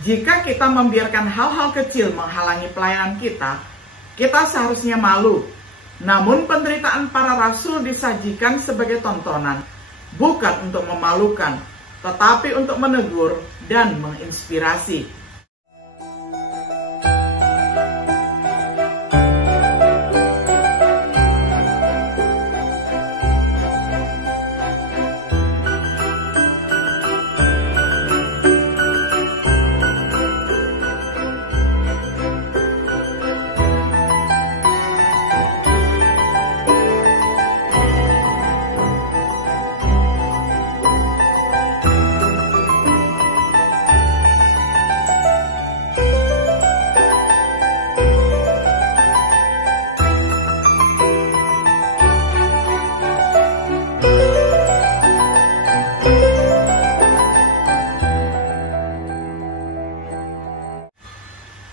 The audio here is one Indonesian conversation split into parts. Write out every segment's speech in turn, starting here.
Jika kita membiarkan hal-hal kecil menghalangi pelayanan kita, kita seharusnya malu. Namun penderitaan para rasul disajikan sebagai tontonan, bukan untuk memalukan, tetapi untuk menegur dan menginspirasi.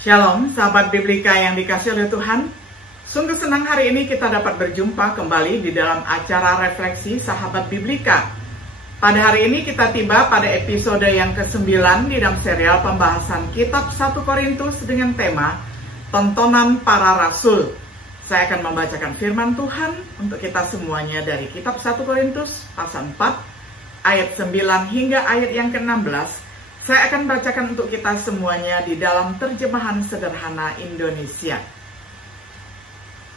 Shalom, sahabat Biblika yang dikasihi oleh Tuhan. Sungguh senang hari ini kita dapat berjumpa kembali di dalam acara refleksi sahabat Biblika. Pada hari ini kita tiba pada episode yang ke-9 di dalam serial pembahasan kitab 1 Korintus dengan tema Tontonan Para Rasul. Saya akan membacakan firman Tuhan untuk kita semuanya dari kitab 1 Korintus pasal 4 ayat 9 hingga ayat yang ke-16. Saya akan bacakan untuk kita semuanya di dalam terjemahan sederhana Indonesia.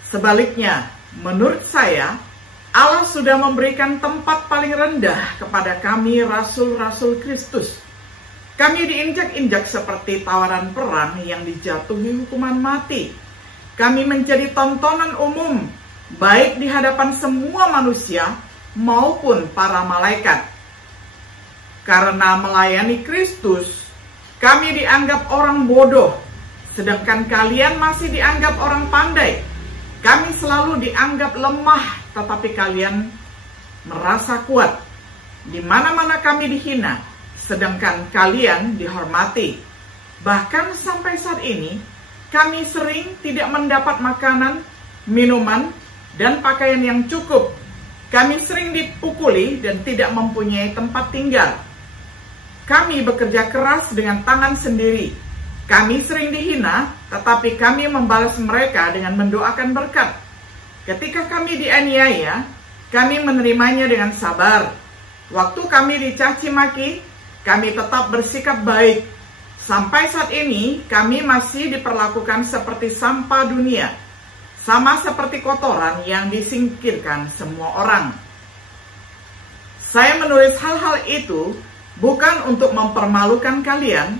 Sebaliknya, menurut saya, Allah sudah memberikan tempat paling rendah kepada kami rasul-rasul Kristus. Kami diinjak-injak seperti tawaran perang yang dijatuhi hukuman mati. Kami menjadi tontonan umum, baik di hadapan semua manusia maupun para malaikat. Karena melayani Kristus, kami dianggap orang bodoh, sedangkan kalian masih dianggap orang pandai. Kami selalu dianggap lemah, tetapi kalian merasa kuat. Di mana-mana kami dihina, sedangkan kalian dihormati. Bahkan sampai saat ini, kami sering tidak mendapat makanan, minuman, dan pakaian yang cukup. Kami sering dipukuli dan tidak mempunyai tempat tinggal. Kami bekerja keras dengan tangan sendiri. Kami sering dihina, tetapi kami membalas mereka dengan mendoakan berkat. Ketika kami dianiaya, kami menerimanya dengan sabar. Waktu kami dicaci maki, kami tetap bersikap baik. Sampai saat ini, kami masih diperlakukan seperti sampah dunia, sama seperti kotoran yang disingkirkan semua orang. Saya menulis hal-hal itu bukan untuk mempermalukan kalian,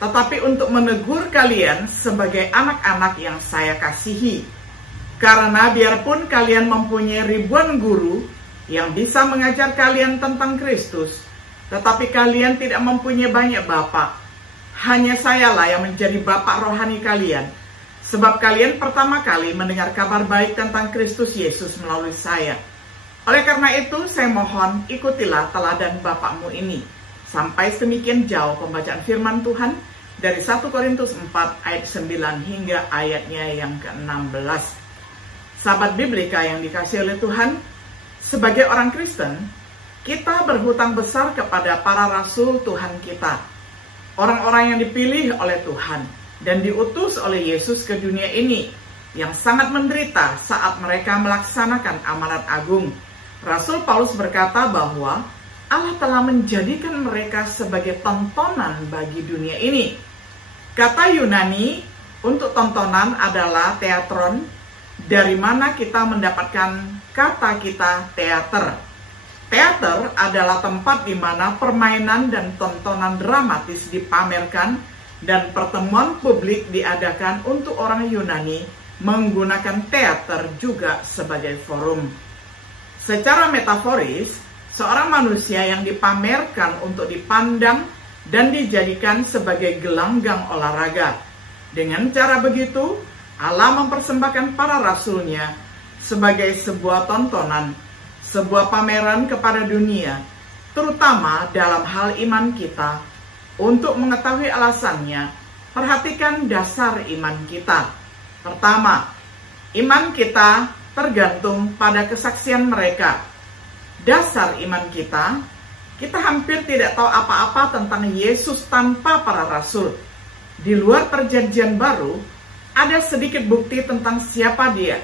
tetapi untuk menegur kalian sebagai anak-anak yang saya kasihi. Karena biarpun kalian mempunyai ribuan guru yang bisa mengajar kalian tentang Kristus, tetapi kalian tidak mempunyai banyak bapak. Hanya sayalah yang menjadi bapak rohani kalian, sebab kalian pertama kali mendengar kabar baik tentang Kristus Yesus melalui saya. Oleh karena itu, saya mohon ikutilah teladan bapakmu ini. Sampai sedemikian jauh pembacaan firman Tuhan dari 1 Korintus 4 ayat 9 hingga ayatnya yang ke-16. Sahabat Biblika yang dikasihi oleh Tuhan, sebagai orang Kristen, kita berhutang besar kepada para rasul Tuhan kita. Orang-orang yang dipilih oleh Tuhan dan diutus oleh Yesus ke dunia ini, yang sangat menderita saat mereka melaksanakan amanat agung. Rasul Paulus berkata bahwa Allah telah menjadikan mereka sebagai tontonan bagi dunia ini. Kata Yunani untuk tontonan adalah teatron, dari mana kita mendapatkan kata kita teater. Teater adalah tempat di mana permainan dan tontonan dramatis dipamerkan dan pertemuan publik diadakan untuk orang Yunani menggunakan teater juga sebagai forum. Secara metaforis, seorang manusia yang dipamerkan untuk dipandang dan dijadikan sebagai gelanggang olahraga. Dengan cara begitu, Allah mempersembahkan para rasulnya sebagai sebuah tontonan, sebuah pameran kepada dunia, terutama dalam hal iman kita. Untuk mengetahui alasannya, perhatikan dasar iman kita. Pertama, iman kita tergantung pada kesaksian mereka. Dasar iman kita kita hampir tidak tahu apa-apa tentang Yesus tanpa para rasul. Di luar Perjanjian Baru, ada sedikit bukti tentang siapa Dia.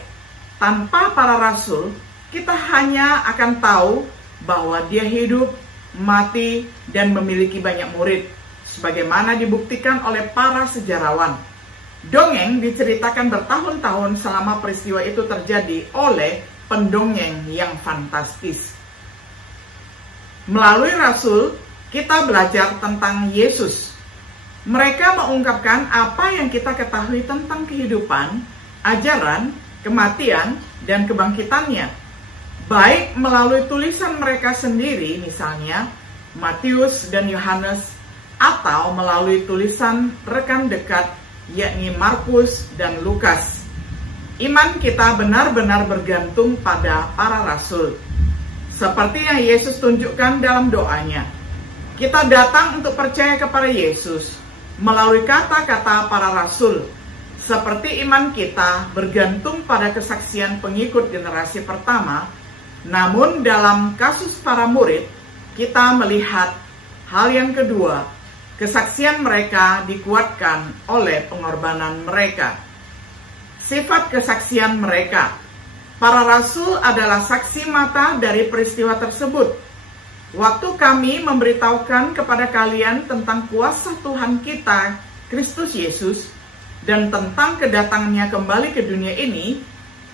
Tanpa para rasul, kita hanya akan tahu bahwa Dia hidup, mati, dan memiliki banyak murid, sebagaimana dibuktikan oleh para sejarawan. Dongeng diceritakan bertahun-tahun selama peristiwa itu terjadi oleh pendongeng yang fantastis. Melalui rasul, kita belajar tentang Yesus. Mereka mengungkapkan apa yang kita ketahui tentang kehidupan, ajaran, kematian, dan kebangkitannya. Baik melalui tulisan mereka sendiri, misalnya Matius dan Yohanes, atau melalui tulisan rekan dekat, yakni Markus dan Lukas. Iman kita benar-benar bergantung pada para rasul. Seperti yang Yesus tunjukkan dalam doanya. Kita datang untuk percaya kepada Yesus melalui kata-kata para rasul. Seperti iman kita bergantung pada kesaksian pengikut generasi pertama, namun dalam kasus para murid, kita melihat hal yang kedua. Kesaksian mereka dikuatkan oleh pengorbanan mereka. Sifat kesaksian mereka. Para rasul adalah saksi mata dari peristiwa tersebut. Waktu kami memberitahukan kepada kalian tentang kuasa Tuhan kita, Kristus Yesus, dan tentang kedatangannya kembali ke dunia ini,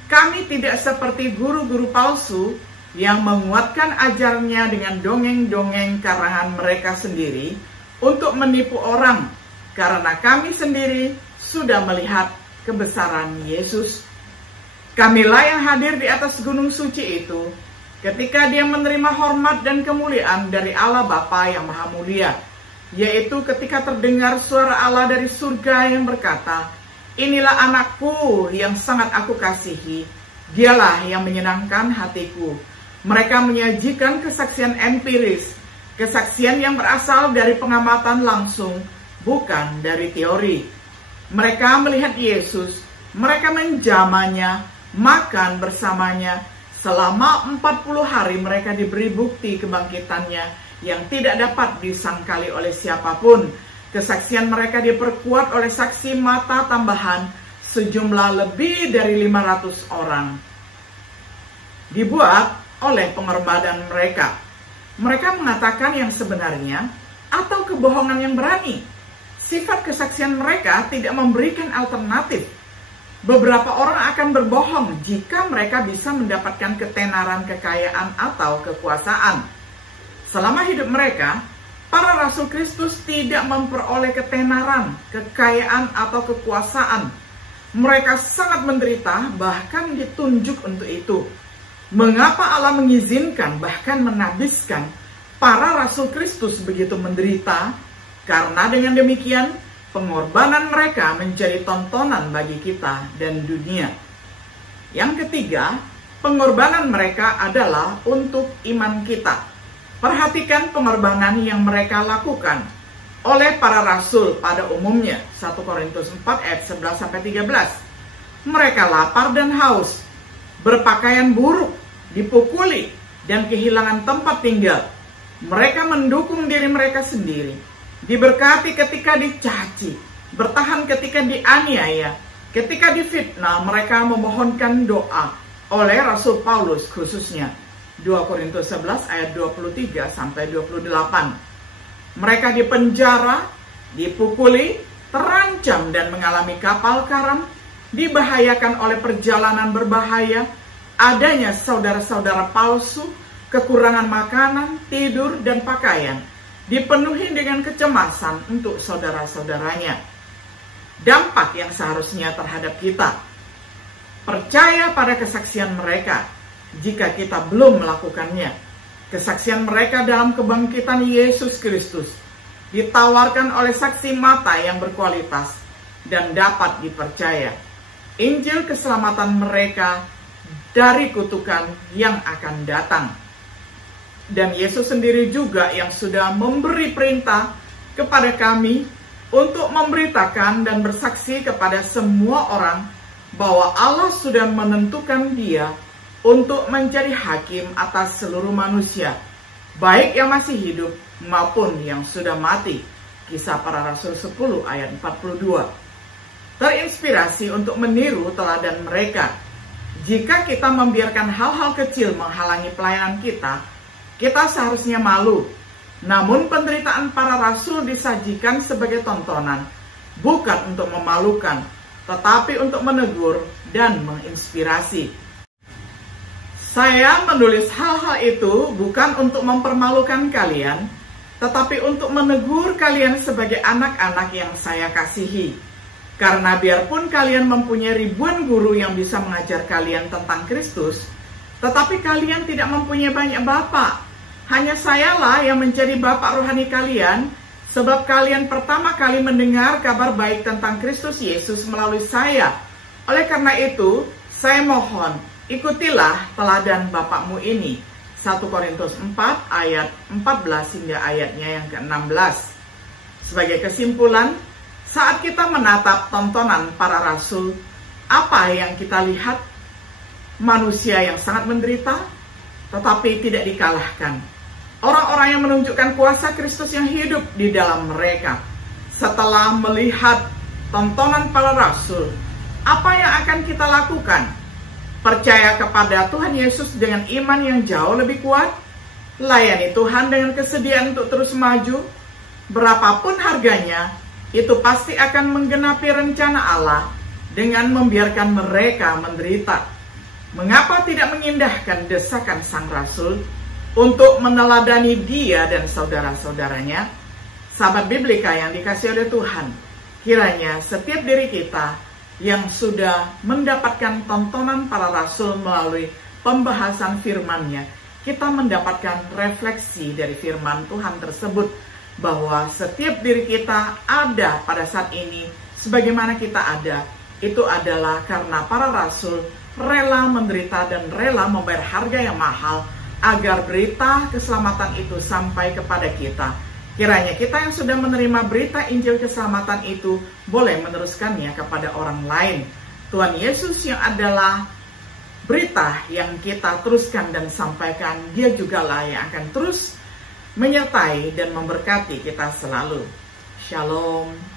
kami tidak seperti guru-guru palsu yang menguatkan ajarnya dengan dongeng-dongeng karangan mereka sendiri untuk menipu orang, karena kami sendiri sudah melihat kebesaran Yesus. Kamilah yang hadir di atas gunung suci itu ketika Dia menerima hormat dan kemuliaan dari Allah Bapa yang Maha Mulia, yaitu ketika terdengar suara Allah dari surga yang berkata, "Inilah anakku yang sangat aku kasihi, Dialah yang menyenangkan hatiku." Mereka menyajikan kesaksian empiris, kesaksian yang berasal dari pengamatan langsung, bukan dari teori. Mereka melihat Yesus, mereka menjamahnya, makan bersamanya. Selama 40 hari mereka diberi bukti kebangkitannya yang tidak dapat disangkali oleh siapapun. Kesaksian mereka diperkuat oleh saksi mata tambahan sejumlah lebih dari 500 orang. Dibuat oleh pengorbanan mereka. Mereka mengatakan yang sebenarnya atau kebohongan yang berani. Sifat kesaksian mereka tidak memberikan alternatif. Beberapa orang akan berbohong jika mereka bisa mendapatkan ketenaran, kekayaan, atau kekuasaan. Selama hidup mereka, para rasul Kristus tidak memperoleh ketenaran, kekayaan, atau kekuasaan. Mereka sangat menderita, bahkan ditunjuk untuk itu. Mengapa Allah mengizinkan, bahkan menabiskan para rasul Kristus begitu menderita? Karena dengan demikian, pengorbanan mereka menjadi tontonan bagi kita dan dunia. Yang ketiga, pengorbanan mereka adalah untuk iman kita. Perhatikan pengorbanan yang mereka lakukan oleh para rasul pada umumnya. 1 Korintus 4 ayat 11-13. Mereka lapar dan haus, berpakaian buruk, dipukuli, dan kehilangan tempat tinggal. Mereka mendukung diri mereka sendiri, diberkati ketika dicaci, bertahan ketika dianiaya, ketika difitnah. Mereka memohonkan doa oleh Rasul Paulus khususnya. 2 Korintus 11 ayat 23-28. Mereka dipenjara, dipukuli, terancam dan mengalami kapal karam, dibahayakan oleh perjalanan berbahaya, adanya saudara-saudara palsu, kekurangan makanan, tidur, dan pakaian, dipenuhi dengan kecemasan untuk saudara-saudaranya. Dampak yang seharusnya terhadap kita. Percaya pada kesaksian mereka jika kita belum melakukannya. Kesaksian mereka dalam kebangkitan Yesus Kristus ditawarkan oleh saksi mata yang berkualitas dan dapat dipercaya. Injil keselamatan mereka dari kutukan yang akan datang. Dan Yesus sendiri juga yang sudah memberi perintah kepada kami untuk memberitakan dan bersaksi kepada semua orang bahwa Allah sudah menentukan Dia untuk menjadi hakim atas seluruh manusia. baik yang masih hidup maupun yang sudah mati. Kisah Para Rasul 10 ayat 42. Terinspirasi untuk meniru teladan mereka. Jika kita membiarkan hal-hal kecil menghalangi pelayanan kita seharusnya malu. Namun penderitaan para rasul disajikan sebagai tontonan, bukan untuk memalukan, tetapi untuk menegur dan menginspirasi. Saya menulis hal-hal itu bukan untuk mempermalukan kalian, tetapi untuk menegur kalian sebagai anak-anak yang saya kasihi. Karena biarpun kalian mempunyai ribuan guru yang bisa mengajar kalian tentang Kristus, tetapi kalian tidak mempunyai banyak bapak. Hanya sayalah yang menjadi bapak rohani kalian, sebab kalian pertama kali mendengar kabar baik tentang Kristus Yesus melalui saya. Oleh karena itu, saya mohon, ikutilah teladan bapakmu ini. 1 Korintus 4 ayat 14 hingga ayatnya yang ke-16. Sebagai kesimpulan, saat kita menatap tontonan para rasul, apa yang kita lihat? Manusia yang sangat menderita, tetapi tidak dikalahkan. Orang-orang yang menunjukkan kuasa Kristus yang hidup di dalam mereka. Setelah melihat tontonan para rasul, apa yang akan kita lakukan? Percaya kepada Tuhan Yesus dengan iman yang jauh lebih kuat? Layani Tuhan dengan kesediaan untuk terus maju? Berapapun harganya, itu pasti akan menggenapi rencana Allah dengan membiarkan mereka menderita. Mengapa tidak mengindahkan desakan sang rasul untuk meneladani dia dan saudara-saudaranya? Sahabat Biblika yang dikasihi oleh Tuhan, kiranya setiap diri kita yang sudah mendapatkan tontonan para rasul melalui pembahasan firman-Nya, kita mendapatkan refleksi dari firman Tuhan tersebut, bahwa setiap diri kita ada pada saat ini sebagaimana kita ada, itu adalah karena para rasul rela menderita dan rela membayar harga yang mahal agar berita keselamatan itu sampai kepada kita. Kiranya kita yang sudah menerima berita Injil keselamatan itu boleh meneruskannya kepada orang lain. Tuhan Yesus yang adalah berita yang kita teruskan dan sampaikan, Dia jugalah yang akan terus menyertai dan memberkati kita selalu. Shalom.